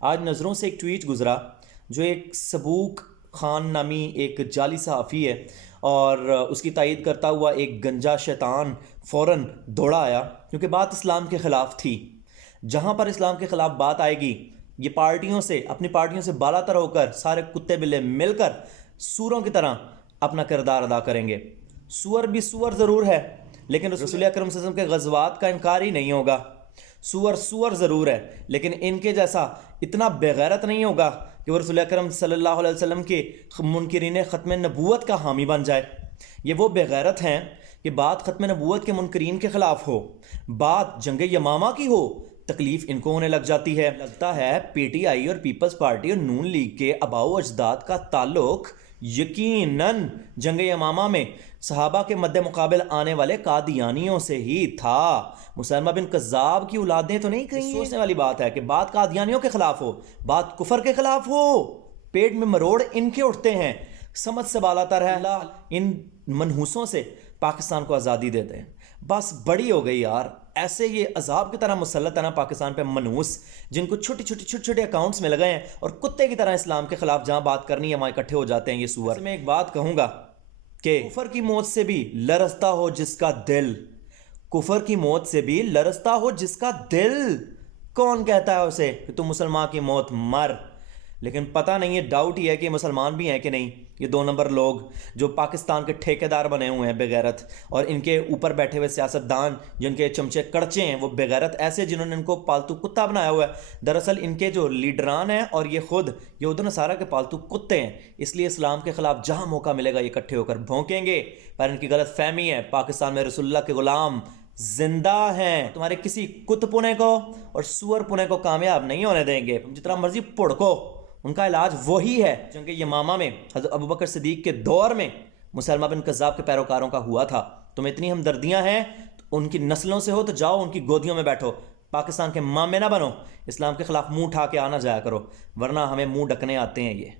آج نظروں سے ایک ٹویٹ گزرا جو ایک سبوک خان نامی ایک جعلی صحافی ہے، اور اس کی تائید کرتا ہوا ایک گنجا شیطان فوراً دوڑا آیا، کیونکہ بات اسلام کے خلاف تھی۔ جہاں پر اسلام کے خلاف بات آئے گی، یہ پارٹیوں سے اپنی پارٹیوں سے بالا تر ہو کر سارے کتے بلے مل کر سوروں کی طرح اپنا کردار ادا کریں گے۔ سور بھی سور ضرور ہے، لیکن رسول اکرم صلی اللہ علیہ وسلم کے غزوات کا انکار ہی نہیں ہوگا۔ سور ضرور ہے، لیکن ان کے جیسا اتنا بغیرت نہیں ہوگا کہ وہ رسول اکرم صلی اللہ علیہ وسلم کے منکرین ختم نبوت کا حامی بن جائے۔ یہ وہ بغیرت ہیں کہ بات ختم نبوت کے منکرین کے خلاف ہو، بات جنگ یمامہ کی ہو، تکلیف ان کو ہونے لگ جاتی ہے۔ لگتا ہے پی ٹی آئی اور پیپلز پارٹی اور نون لیگ کے آباء و اجداد کا تعلق یقیناً جنگ یمامہ میں صحابہ کے مد مقابل آنے والے قادیانیوں سے ہی تھا۔ مسلمہ بن کذاب کی اولادیں تو نہیں کہیں؟ سوچنے والی بات ہے کہ بات قادیانیوں کے خلاف ہو، بات کفر کے خلاف ہو، پیٹ میں مروڑ ان کے اٹھتے ہیں۔ سمجھ سے بالا تر ہے، اللہ ان منحوسوں سے پاکستان کو آزادی دے دیں۔ بس بڑی ہو گئی یار، ایسے یہ عذاب کی طرح مسلط ہے نا پاکستان پہ منحوس، جن کو چھوٹے اکاؤنٹس میں لگے ہیں اور کتے کی طرح اسلام کے خلاف جہاں بات کرنی ہے وہاں اکٹھے ہو جاتے ہیں یہ سور۔ میں ایک بات کہوں گا کہ کفر کی موت سے بھی لرزتا ہو جس کا دل، کفر کی موت سے بھی لرزتا ہو جس کا دل۔ کون کہتا ہے اسے کہ تم مسلمان کی موت مر؟ لیکن پتہ نہیں ہے، ڈاؤٹ ہی ہے کہ مسلمان بھی ہیں کہ نہیں یہ 2 نمبر لوگ جو پاکستان کے ٹھیکیدار بنے ہوئے ہیں بغیرت، اور ان کے اوپر بیٹھے ہوئے سیاستدان جن کے چمچے کڑچے ہیں وہ بغیرت ایسے جنہوں نے ان کو پالتو کتا بنایا ہوا ہے۔ دراصل ان کے جو لیڈران ہیں اور یہ خود یہود و نصارہ کے پالتو کتے ہیں، اس لیے اسلام کے خلاف جہاں موقع ملے گا یہ اکٹھے ہو کر بھونکیں گے۔ پر ان کی غلط فہمی ہے، پاکستان میں رسول اللہ کے غلام زندہ ہیں، تمہارے کسی کت پنے کو اور سور پنے کو کامیاب نہیں ہونے دیں گے، جتنا مرضی پڑکو، ان کا علاج وہی ہے۔ جنگ یمامہ میں حضرت ابوبکر صدیق کے دور میں مسلمہ بن کذاب کے پیروکاروں کا ہوا تھا۔ تمہیں اتنی ہمدردیاں ہیں تو ان کی نسلوں سے ہو تو جاؤ ان کی گودیوں میں بیٹھو، پاکستان کے مامے نہ بنو، اسلام کے خلاف منہ اٹھا کے آنا جایا کرو، ورنہ ہمیں منہ ڈکنے آتے ہیں یہ۔